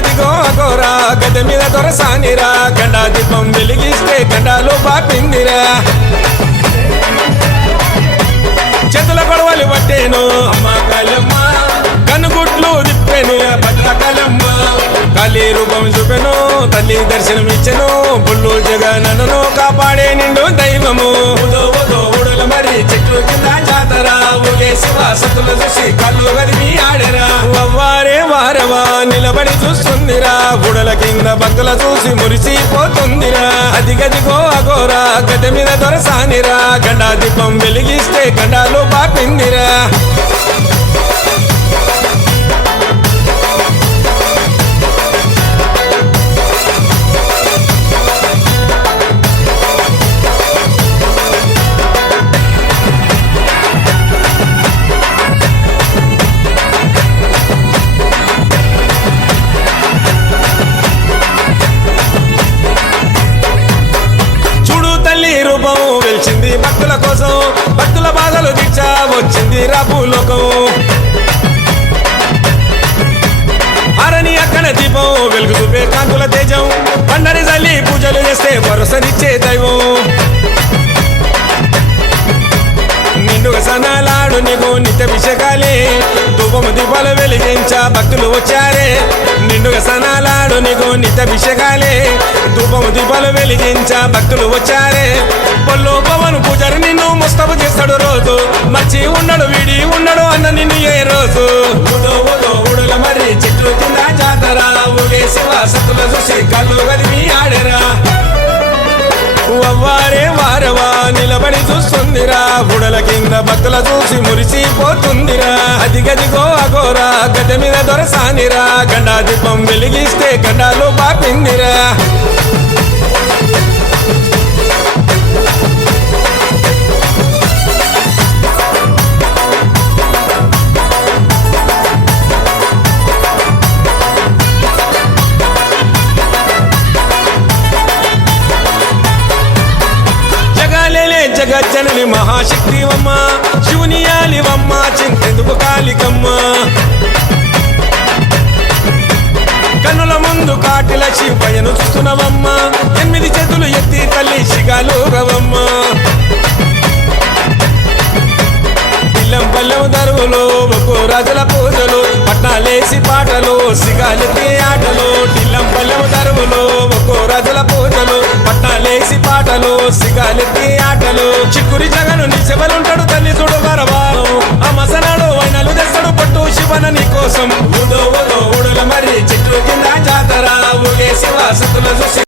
అదిగదిగో అగోరా గద మీద దొరసానిరా గండా దీపం వెలిగిస్తే గండాలు బాపిందిరా చేతుల గొడవలు పట్టేను అమ్మ కాళమ్మ కనుగుట్లు తిప్పెను భద్రకాళమ్మ కాళీ రూపం చూపెను తల్లి దర్శనం ఇచ్చెను బుల్లు జగనను కాపాడే నిండు దైవము ఊడల మరి చెట్లు కింద జాతర ఊగే శివ సతులు చూసి కళ్ళు గదిమి ఆడరా అవ్వారే వారవా నిలబడి చూస్తుందిరా గుడల కింద భక్తుల చూసి మురిసిపోతుందిరా అదిగదిగో అగోరా గద మీద దొరసానిరా గండా దీపం వెలిగిస్తే గండాలు బాపిందిరా రూపం వెలిచింది భక్తుల కోసం భక్తుల బాధలు తీర్చా వచ్చింది రాపులోకం ఆరని అక్కన దీపం వెలుగు చూపే కాంతుల తేజం పండరి జల్లి పూజలు చేస్తే భరోసనిచ్చే దైవం నిండుగా సనాలాడు నీకు నిత్యాభిషేకాలే ధూపము దీపాలు వెలిగించా భక్తులు వచ్చారే నిండుగా సనాలాడు నీకు నిత్యాభిషేకాలే ధూపము దీపాలు వెలిగించా భక్తులు వచ్చారే పొల్లు పవన్ పూజారి నిన్ను ముస్తఫ చేస్తాడు రోజు మర్చి ఉండడు వీడి ఉండడు అన్న నిన్ను ఏ రోజు ఊడల మరి చెట్లు కింద జాతర ఊగే శివ సతుల చూసి కళ్ళు గదిమి ఆడరా అవ్వారే వారవా నిలబడి చూస్తుందిరా గుడల కింద భక్తుల చూసి మురిసిపోతుందిరా అదిగదిగో అగోరా గద మీద దొరసానిరా గండా దీపం వెలిగిస్తే గండాలు బాపిందిరా జగజ్జనని మహాశక్తివమ్మ శూనియాలివమ్మ చింతెందుకు కాళికమ్మ కన్నుల ముందు కాటిల శివయ్యను చూస్తున్నవమ్మ 8 చేతులు ఎత్తి తల్లి శిగాలు రవమ్మ పిల్లం పల్లెం దరువులు ఒక్కో రాజుల పూజలు పట్నాలేసి పాటలు సిగాలెత్తి ఆటలు పిల్లం పల్లెం దరువులు ఒక్కో రాజుల పూజలు పట్నాలేసి పాటలు సిగాలెత్తి ఆటలు చిక్కురి జగను నీ శివలుంటాడు తల్లి చూడు వరవారు ఆ మసనాడు వైనలు తెస్తాడు పట్టు శివన నీ కోసం ఊడల మరి చెట్లు కింద జాతర ఊగే శివ సతుల చూసి